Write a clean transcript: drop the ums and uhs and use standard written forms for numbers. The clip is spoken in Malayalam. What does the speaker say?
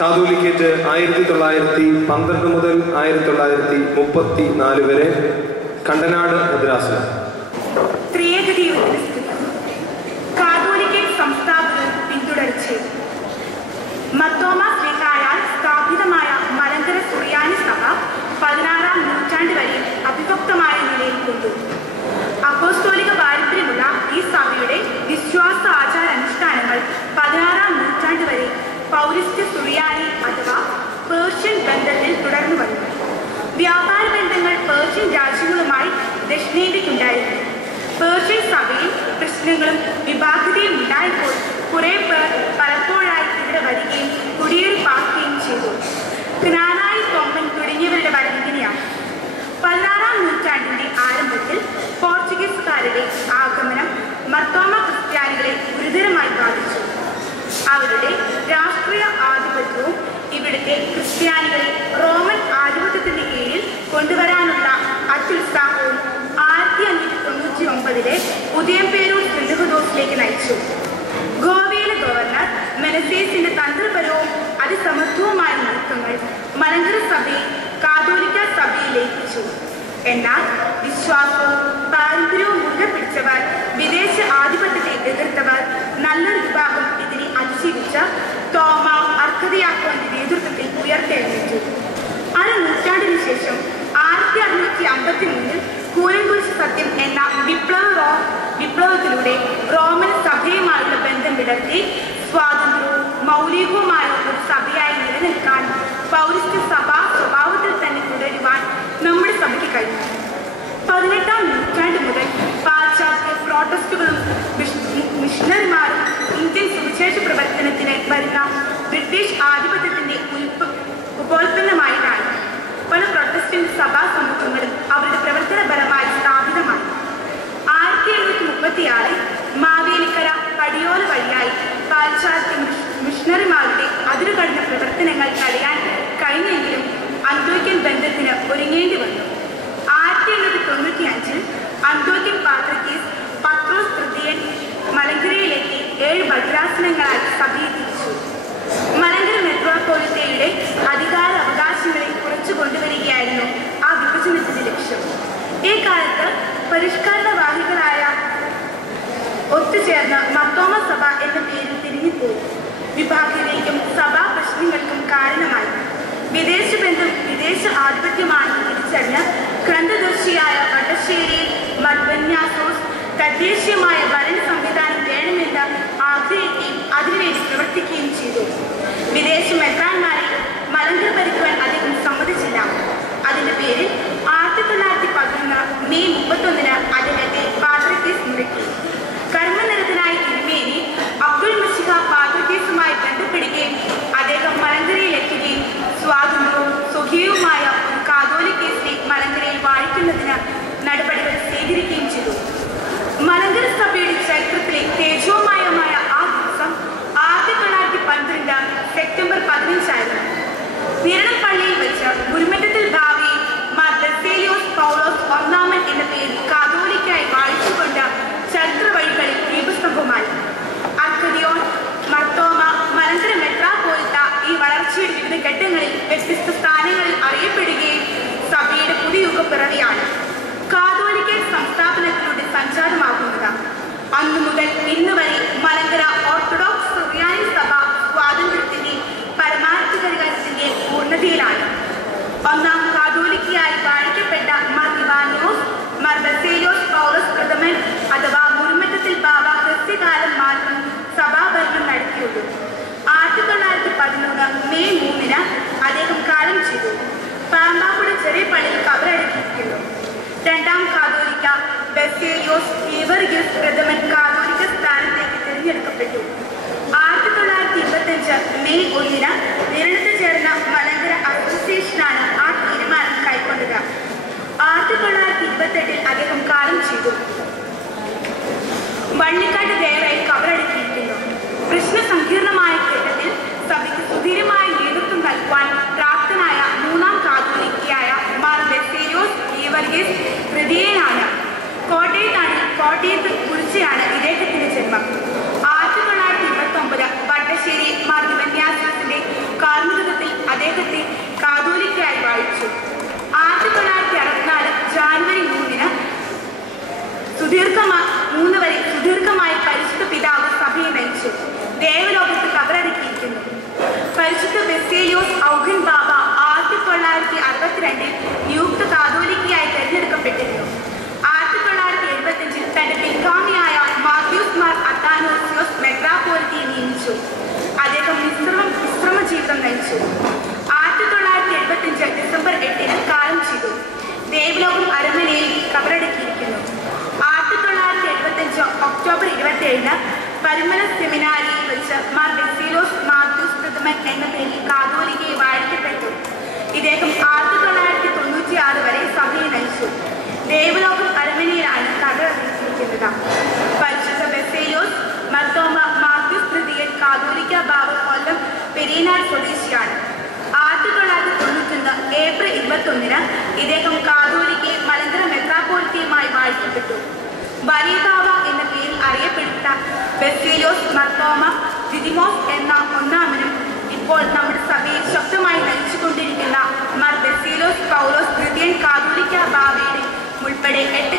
കാതോലിക്കേറ്റ് 1912 മുതൽ 1934 വരെ കണ്ടനാട് ഭദ്രാസനം. കാതോലിക്കേറ്റ് സംസ്ഥാപകർ പിന്തുടർച്ച് മർത്തോമ ശ്ലീഹായാൽ സ്ഥാപിതമായ മലങ്കര സുറിയാനി സഭ 16-ാം നൂറ്റാണ്ട് വരെ അവിഭക്തമായ നിലയിൽ കൊണ്ടു. അപ്പോസ്തോലിക പാരമ്പര്യമുള്ള ഈ സഭയുടെ വിശ്വാസ ആചാരാനുഷ്ഠാനങ്ങൾ 16-ാം നൂറ്റാണ്ട് വരെ പൗരസ്ത്യ സുറിയാനി അഥവാ പേർഷ്യൻ ബന്ധത്തിൽ തുടർന്നു വന്നു. വ്യാപാര ബന്ധങ്ങൾ പേർഷ്യൻ രാജ്യങ്ങളുമായി ദക്ഷിണേന്ത്യക്കുണ്ടായിരുന്നു. പേർഷ്യൻ സഭയിൽ പ്രശ്നങ്ങളും വിഭാഗതയും ഉണ്ടായപ്പോൾ കുറെ പേർ പലപ്പോഴായി ഇവിടെ വരികയും കുടിയേറി പാർക്കുകയും ചെയ്തു. ക്നാനായി തോമൻ തുടങ്ങിയവരുടെ വരവ് ഇങ്ങനെയാണ്. 16-ാം നൂറ്റാണ്ടിന്റെ ആരംഭത്തിൽ പോർച്ചുഗീസുകാരുടെ ആഗമനം മർത്തോമ ക്രിസ്ത്യാനികളെ ഗുരുതരമായി ബാധിച്ചു. അവരുടെ രാഷ്ട്രീയ ആധിപത്യവും ഇവിടുത്തെ ക്രിസ്ത്യാനികളെ റോമൻ ആധിപത്യത്തിന്റെ കീഴിൽ കൊണ്ടുവരാനുള്ള അത്യുത്സാഹവും 1599 ഉദയംപേരൂർ പെന്തക്കോസ്തിലേക്ക് നയിച്ചു. ഗോവയിലെ ഗവർണർ മെനസേസിന്റെ തന്ത്രപരവും അതിസമത്വവുമായ നീക്കങ്ങൾ മലങ്കര സഭയെ കാതോലിക്ക സഭയെ ലയിപ്പിച്ചു. എന്നാൽ വിശ്വാസവും പാരമ്പര്യവും മുറുകെ പിടിച്ചവർ, വിദേശ ആധിപത്യത്തെ എതിർത്തവർ, നല്ലൊരു വിഭാഗം ഇതിനെ അതിജീവിച്ച തോമ അർക്കതയാക്കോന്റെ നേതൃത്വത്തിൽ ഉയർത്തെഴുന്നേറ്റു. അരനൂറ്റാണ്ടിനു ശേഷം 1653 കൂലൻകുരിശ് സത്യം എന്ന വിപ്ലവത്തിലൂടെ റോമൻ സഭയുമായുള്ള ബന്ധം വിടർത്തി സ്വാതന്ത്ര്യവും മൗലികവുമായ ഒരു സഭയായി നിലനിൽക്കാൻ പൗരസ്ത്യ സഭാ സ്വഭാവത്തിൽ തന്നെ തുടരുവാൻ നമ്മുടെ സഭയ്ക്ക് കഴിഞ്ഞു. 18-ാം നൂറ്റാണ്ട് മുതൽ പാശ്ചാത്യ പ്രോട്ടസ്റ്റുകളും മിഷണറിമാരും ഇന്ത്യൻ സുവിശേഷ പ്രവർത്തനത്തിന് വരുന്ന ബ്രിട്ടീഷ് ആധിപത്യത്തിന്റെ ഉപോൽപ്പന്നമായിട്ടാണ് പല പ്രൊട്ടസ്റ്റന്റ് സഭാ സമൂഹങ്ങളും അവരുടെ പ്രവർത്തനപരമായി സ്ഥാപിതമായി. 1736 മാവേലിക്കര പടിയോല വഴിയായി പാശ്ചാത്യ മിഷണറിമാരുടെ അതിരുകടന്ന പ്രവർത്തനങ്ങൾ തടയാൻ കഴിഞ്ഞെങ്കിലും അന്തോക്യൻ ബന്ധത്തിന് ഒരുങ്ങേണ്ടി വന്നു. 1895 അന്തോക്യൻ പാത്രിക്കീസ് പത്രോസ് തൃതീയൻ മലങ്കരയിലെത്തി 7 ഭദ്രാസനങ്ങളായി സഭയെ തിരിച്ചു. മലങ്കര മെത്രോപൊളിറ്റയുടെ അധികാര അവകാശങ്ങളെ കുറച്ചു കൊണ്ടുവരികയായിരുന്നു ആ വിഭജനത്തിന്റെ ലക്ഷ്യം. ഈ കാലത്ത് പരിഷ്കരണവാഹികളായ ഒത്തുചേർന്ന് മർത്തോമ സഭ എന്ന പേരിൽ തിരിഞ്ഞുപോയി. വിഭാഗീയതയ്ക്കും സഭാ പ്രശ്നങ്ങൾക്കും കാരണമായി. വിദേശ ബന്ധം വിദേശ ആധിപത്യമാണെന്ന് തിരിച്ചറിഞ്ഞ് ഗ്രന്ഥദർശിയായ വട്ടശ്ശേരി മദ്വന്യാസോസ് തദ്ദേശീയമായ ഭരണ സംവിധാനം വേണമെന്ന് ആഗ്രഹിക്കുകയും അതിനുവേണ്ടി പ്രവർത്തിക്കുകയും ചെയ്തു. വിദേശ മെത്രാന്മാരെ മലങ്കര ഭരിക്കുവാൻ അദ്ദേഹം സമ്മതിച്ചില്ല. അതിന്റെ പേരിൽ 1911 മെയ് 31 അദ്ദേഹത്തെ പാത്രിക്കീസ് മുടക്കി. കർമ്മനിരതനായി തിരുമേനി അബ്ദുൾ മസീഹ പാത്രിക്കീസുമായി ബന്ധപ്പെടുകയും അദ്ദേഹം മലങ്കരയിലെത്തുകയും സ്വാതന്ത്ര്യവും സുഖിയുമായ ഒരു കാതോലിക്കേസിനെ മലങ്കരയിൽ വാഴിക്കുന്നതിന് നടപടികൾ സ്വീകരിക്കുകയും ചെയ്തു. മലങ്കര സഭയുടെ ചരിത്രത്തിലെ തേജോമയമായ ആ ദിവസം 1912 സെപ്റ്റംബർ 15 ആയിരുന്നു. നിരണപ്പള്ളിയിൽ വെച്ച് ഗുരുമറ്റത്തിൽ ഭാവിയെ മാർ ബസേലിയോസ് പൗലോസ് ഒന്നാമൻ എന്ന പേരിൽ കാതോലിക്കായി വാഴിച്ചുകൊണ്ട് ചരിത്ര വഴികളിൽ ദീപസ്തംഭമായി. അർക്കദിയോൺ, മർത്തോമ, മലങ്കര മെത്രാപ്പോലിത്ത ഈ വളർച്ചയുടെ വിവിധ ഘട്ടങ്ങളിൽ വ്യത്യസ്ത സ്ഥാനങ്ങളിൽ അറിയപ്പെടുകയും സഭയുടെ പുതിയ യുഗപ്പിറവിയാണ് കാതോലിക്കേറ്റ് സംസ്ഥാപനത്തിലൂടെ സഞ്ചാരമാകുന്നത്. അന്നു മുതൽ ഇന്ന് വരെ മലങ്കര ഓർത്തഡോക്സ് സുറിയാനി സഭ സ്വാതന്ത്ര്യത്തിന്റെ പരമാധികാരത്തിന്റെ പൂർണ്ണതയിലാണ്. ഒന്നാം കാതോലിക്കയായി വാഴിക്കപ്പെട്ട മാർ ഇവാനിയോസ്, മാർ ബസേലിയോസ് പൗലോസ് പ്രഥമൻ അഥവാ മുരുമറ്റത്തിൽ ബാബ ക്രിസ്ത്യകാലം മാത്രം സഭാഭരണം നടത്തിയുള്ളൂ. 1913 മെയ് 3 അദ്ദേഹം കാലം ചെയ്തു. പാമ്പാപ്പുഴ ചെറിയ പള്ളിയിൽ കബറടക്കിയിരിക്കുന്നു. രണ്ടാം കാതോലിക്ക ബസേലിയോസ് ഗീവർഗീസ് പ്രഥമൻ കാതോലിക്ക സ്ഥാനത്തേക്ക് തിരഞ്ഞെടുക്കപ്പെട്ടു. 1925 മെയ് 1 നിരണത്ത് ചേർന്ന മലങ്കര അസോസിയേഷനാണ് ആ തീരുമാനം കൈക്കൊണ്ടത്. 1928 അദ്ദേഹം കാലം ചെയ്തു. വള്ളിക്കാട്ട് ദേവരായി കബറടക്കിയിരിക്കുന്നു. പ്രശ്നസങ്കീർണമായ ഘട്ടത്തിൽ സഭയ്ക്ക് സുധീരമായ നേതൃത്വം നൽകുവാൻ പ്രാപ്തനായ മൂന്നാം കാതോലിക്കയായ മാർ ബസേലിയോസ് ഗീവർഗീസ് തൃതീയനാണ്. കോട്ടയത്ത് കുറിച്ചാണ് ഇദ്ദേഹത്തിന്റെ ജന്മം. 1929 വട്ടശ്ശേരി മാർ ദിവന്യാസത്തിന്റെ കാർമ്മികത്വത്തിൽ അദ്ദേഹത്തെ കാതോലിക്കയായി വാഴിച്ചു. 1964 ജാനുവരി 3-ന് സുദീർഘമായ പരിശുദ്ധ പിതാവ് സഭയെ നയിച്ചു. ദേവലോകത്ത് കബറടക്കിയിരിക്കുന്നു. പരിശുദ്ധ ബെസേലിയോസ് ഔഗൻ ബാബ 1962 നിയുക്ത കാതോലിക്കയായി തെരഞ്ഞെടുക്കപ്പെട്ടിരുന്നു. 1975 തന്റെ പിൻഗാമിയായ മാത്യൂസ് മാർ അത്താനോസിയോസ് മെത്രാപ്പോലിത്തയെ നിയമിച്ചു. അദ്ദേഹം വിശ്രമ ജീവിതം നയിച്ചു. 1975 ഡിസംബർ 8-ന് കാലം ചെയ്തു. ദേവലോകം അരമനയിൽ കബറടക്കിയിരിക്കുന്നു. 1975 ഒക്ടോബർ 27-ന് പരിമല സെമിനാരിയിൽ വെച്ച് മാർ ബെസേലിയോസ് മാത്യൂസ് പ്രഥമൻ എന്ന പേരിൽ കാതോലിക്കയെ വാഴിക്കപ്പെട്ടു. ഇദ്ദേഹം 1996 വരെ സഭയെ നയിച്ചു. ദേവലോകം അരമനയിലാണ് കബറടക്കിയിരിക്കുന്നത്. പരിശുദ്ധ ബെസേലിയോസ് മർത്തോമ മാത്യൂസ് തൃതീയൻ കാതോലിക്ക ബാബ കൊല്ലം പെരിയനാട് സ്വദേശിയാണ്. 1991 ഏപ്രിൽ 21-ന് ഇദ്ദേഹം കാതോലിക്കയെ മലങ്കര മെത്രാപ്പോലിത്തയുമായി വാഴിക്കപ്പെട്ടു. വലിയ ബാബ എന്ന പേരിൽ അറിയപ്പെടുന്ന ബെസേലിയോസ് മർത്തോമ ദിദിമോസ് എന്ന ഒന്നാമനും ഇപ്പോൾ നമ്മുടെ സഭയെ ശക്തമായി നയിച്ചുകൊണ്ടിരിക്കുന്ന മാർ ബെസേലിയോസ് പൗലോസ് തൃതീയൻ കാതോലിക്ക ബാബയുടെ ഉൾപ്പെടെ 8